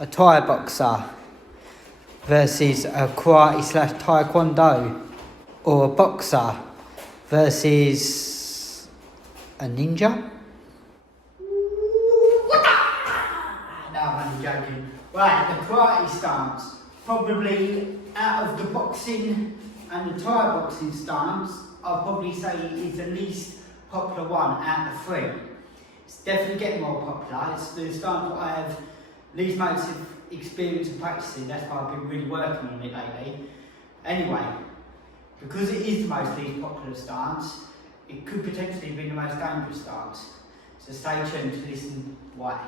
a Thai boxer versus a karate slash taekwondo, or a boxer versus a ninja? No, I'm only joking. Right, the karate stance. Probably out of the boxing and the Thai boxing stance, I'll probably say is the least popular one out of the three. It's definitely getting more popular. It's the stance that I have least most of experience in practicing. That's why I've been really working on it lately. Anyway, because it is the most least popular stance, it could potentially be the most dangerous stance. So stay tuned to listen why.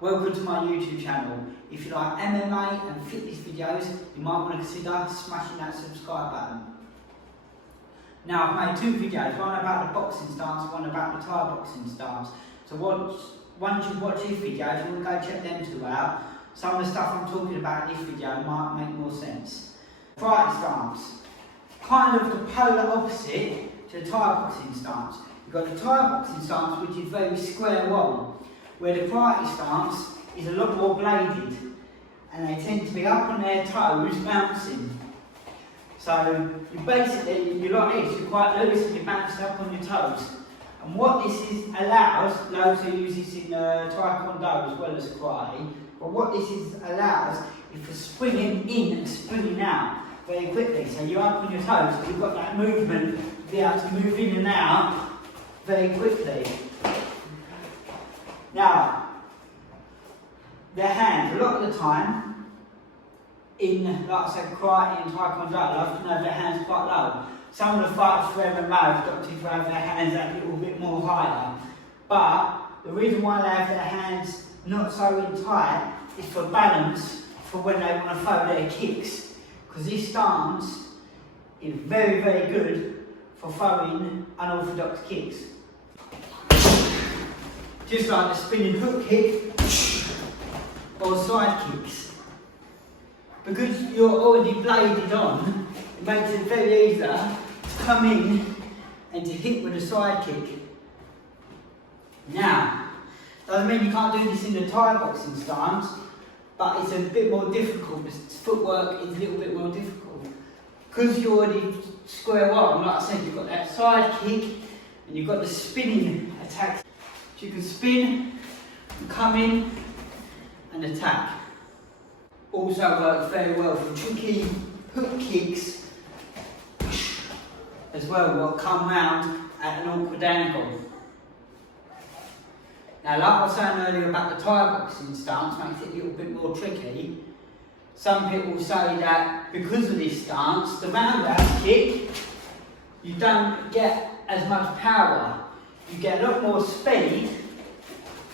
Welcome to my YouTube channel. If you like MMA and fitness videos, you might want to consider smashing that subscribe button. Now, I've made two videos, one about the boxing stance, one about the Thai boxing stance. So once you watch these videos, you want to go check them two out. Some of the stuff I'm talking about in this video might make more sense. Karate stance, kind of the polar opposite to the Thai boxing stance. You've got the Thai boxing stance, which is very square on, where the karate stance is a lot more bladed, and they tend to be up on their toes bouncing. So you basically, you're like this, you're quite loose and you're bouncing up on your toes. And what this allows, loads who use this in taekwondo as well as karate, but what this allows is for springing in and springing out very quickly. So you're up on your toes, so you've got that movement to be able to move in and out very quickly. Now, their hands, a lot of the time, in, like I said, karate and taekwondo, I love to know their hands quite low. Some of the fighters for MMA have got to have their hands a little bit more higher. But the reason why they have their hands not so in tight is for balance, for when they want to throw their kicks. Because this stance is very, very good for throwing unorthodox kicks. Just like the spinning hook kick or side kicks. Because you're already bladed on, it makes it very easy to come in and to hit with a side kick. Now, doesn't mean you can't do this in the Thai boxing stance, but it's a bit more difficult. The footwork is a little bit more difficult. Because you're already square on, like I said, you've got that side kick and you've got the spinning attack. You can spin, come in and attack. Also works very well for tricky hook kicks as well, will come round at an awkward angle. Now, like I was saying earlier about the Thai boxing stance makes it a little bit more tricky. Some people say that because of this stance, the roundhouse kick, you don't get as much power. You get a lot more speed,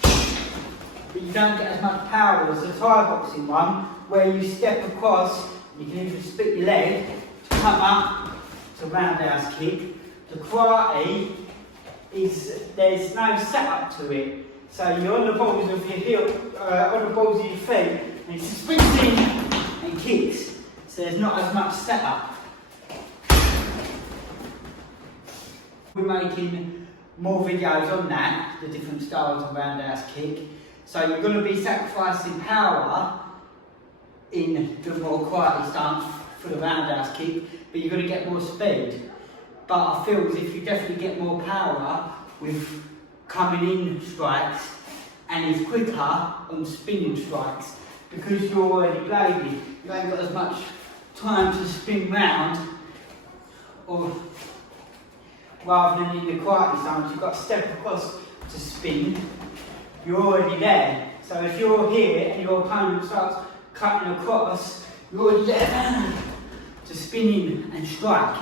but you don't get as much power as the Thai boxing one, where you step across, you can even split your leg to come up to roundhouse kick. The karate there's no setup to it, so you're on the balls of your heel, on the balls of your feet, and it spins in and kicks. So there's not as much setup. We're making more videos on that, the different styles of roundhouse kick. So you're going to be sacrificing power in the more karate stance for the roundhouse kick, but you're going to get more speed. But I feel as if you definitely get more power with coming in strikes, and it's quicker on spinning strikes because you're already bladed. You ain't got as much time to spin round, or rather than in the karate stance, you've got to step across to spin. You're already there. So if you're here and your opponent starts cutting across, you're already there to spin in and strike.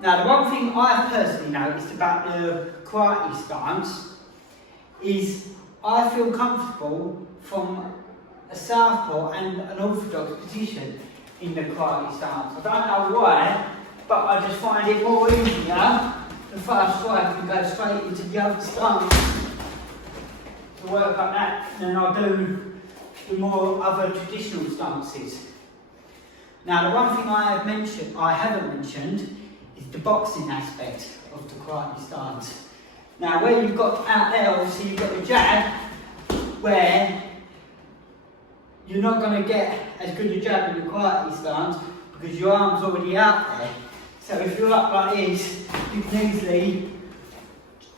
Now, the one thing I've personally noticed about the karate stance is I feel comfortable from a southpaw and an orthodox position in the karate stance. I don't know why, but I just find it more easier the first strike and go straight into the other stance to work like that. And then I'll do the more other traditional stances. Now the one thing I haven't mentioned is the boxing aspect of the karate stance. Now where you've got out there, obviously you've got the jab, where you're not going to get as good a jab in the karate stance because your arm's already out there. So if you're up like this, you can easily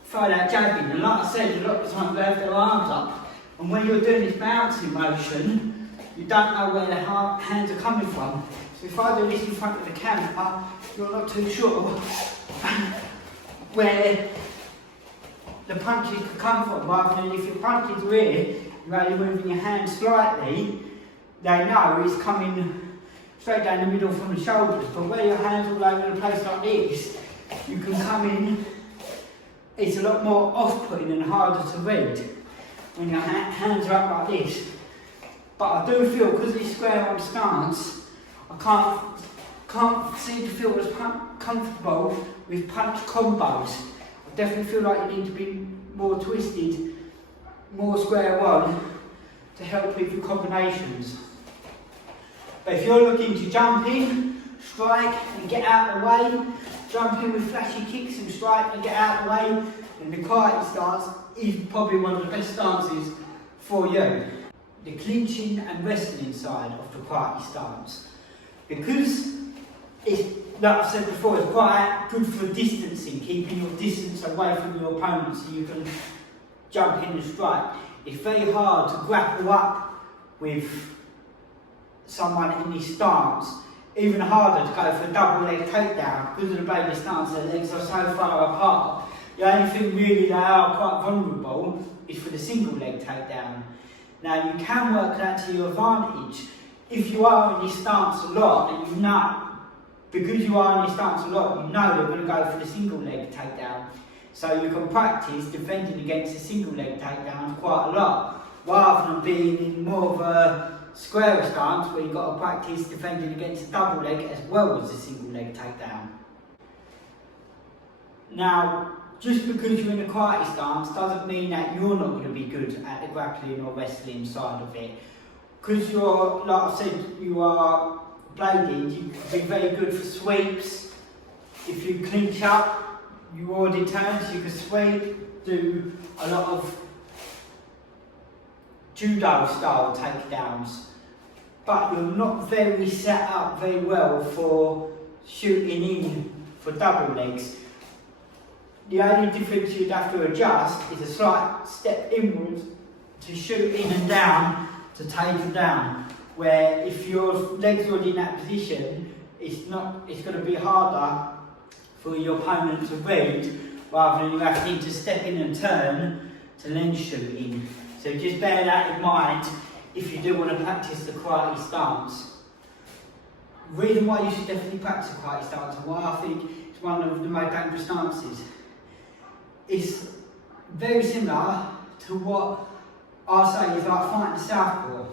throw that jab in. And like I said, a lot of times they have their arms up. And when you're doing this bouncing motion, you don't know where the hands are coming from. So if I do this in front of the camera, you're not too sure where the punches could come from. Rather than if your punches are here, you're only moving your hand slightly, they know it's coming straight down the middle from the shoulders. But where your hands all over the place like this, you can come in, it's a lot more off-putting and harder to read when your hands are up like this. But I do feel, because it's square on stance, I can't seem to feel as comfortable with punch combos. I definitely feel like you need to be more twisted, more square on, to help with your combinations. But if you're looking to jump in, strike and get out of the way, jump in with flashy kicks and strike and get out of the way, then the karate stance is probably one of the best stances for you. The clinching and wrestling side of the karate stance. Because it's, like I said before, it's quite good for distancing, keeping your distance away from your opponent so you can jump in and strike. It's very hard to grapple up with someone in this stance. Even harder to go for a double leg takedown because of the way the stance, their legs are so far apart. The only thing really they are quite vulnerable is for the single leg takedown. Now you can work that to your advantage if you are in this stance a lot and you know, because you are in this stance a lot, you know they're going to go for the single leg takedown. So you can practice defending against a single leg takedown quite a lot, rather than being in more of a square stance where you've got to practice defending against a double leg as well as a single leg takedown. Now, just because you're in a karate stance doesn't mean that you're not going to be good at the grappling or wrestling side of it. Because you're, like I said, you are bladed, you can be very good for sweeps. If you clinch up, you already turn, so you can sweep, do a lot of judo style takedowns. But you're not very set up very well for shooting in for double legs. The only difference you'd have to adjust is a slight step inwards to shoot in and down to take them down. Where if your legs are already in that position, it's going to be harder for your opponent to read, rather than you having to step in and turn to then shoot in. So just bear that in mind if you do want to practice the karate stance. The reason why you should definitely practice the karate stance, and why I think it's one of the most dangerous stances, is very similar to what I say is like fighting southpaw.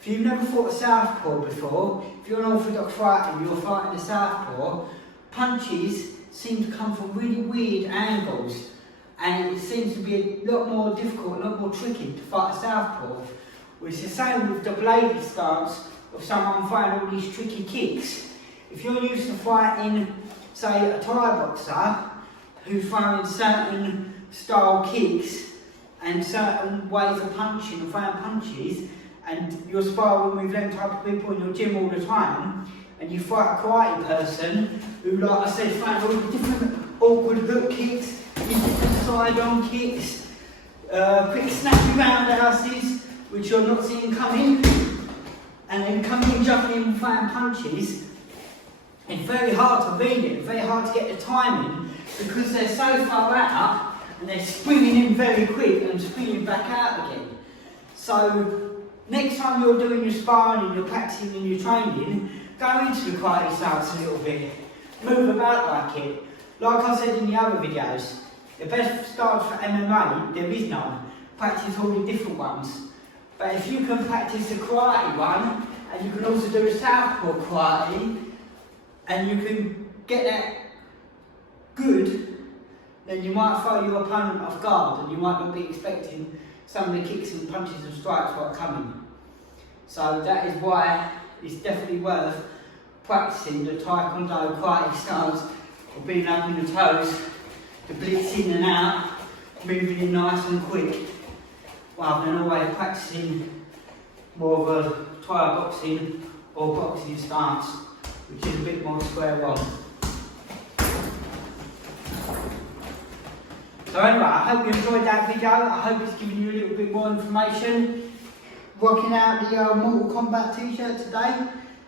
If you've never fought a southpaw before, if you're an orthodox fighter and you're fighting a southpaw, punches seem to come from really weird angles, and it seems to be a lot more difficult, a lot more tricky to fight a southpaw. Well, it's the same with the bladed stance of someone throwing all these tricky kicks. If you're used to fighting, say, a Thai boxer who's throwing certain style kicks and certain ways of punching and throwing punches, and you're sparring with them type of people in your gym all the time, and you fight a karate person who, like I said, throwing all the different awkward hook kicks, different side-on kicks, quick snappy roundhouses, which you're not seeing coming, and then coming in, jumping in, throwing punches. It's very hard to read it, very hard to get the timing, because they're so far out and they're springing in very quick and springing back out again. So next time you're doing your sparring and you're practicing and you're training, go into the karate stance a little bit, move about like it. Like I said in the other videos, the best stance for MMA, there is none. Practice all the different ones. But if you can practice the karate one, and you can also do a southpaw karate, and you can get that good, then you might throw your opponent off guard and you might not be expecting some of the kicks and punches and strikes that are coming. So that is why it's definitely worth practicing the Taekwondo karate styles of being up on the toes, the blitz in and out, moving in nice and quick, rather than always practicing more of a Thai boxing or boxing stance, which is a bit more square one. So anyway, I hope you enjoyed that video. I hope it's given you a little bit more information. Rocking out the Mortal Kombat t-shirt today.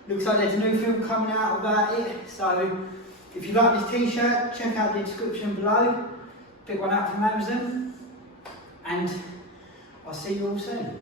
Looks like there's a new film coming out about it. So if you like this t-shirt, check out the description below. Pick one up from Amazon. And I'll see you all soon.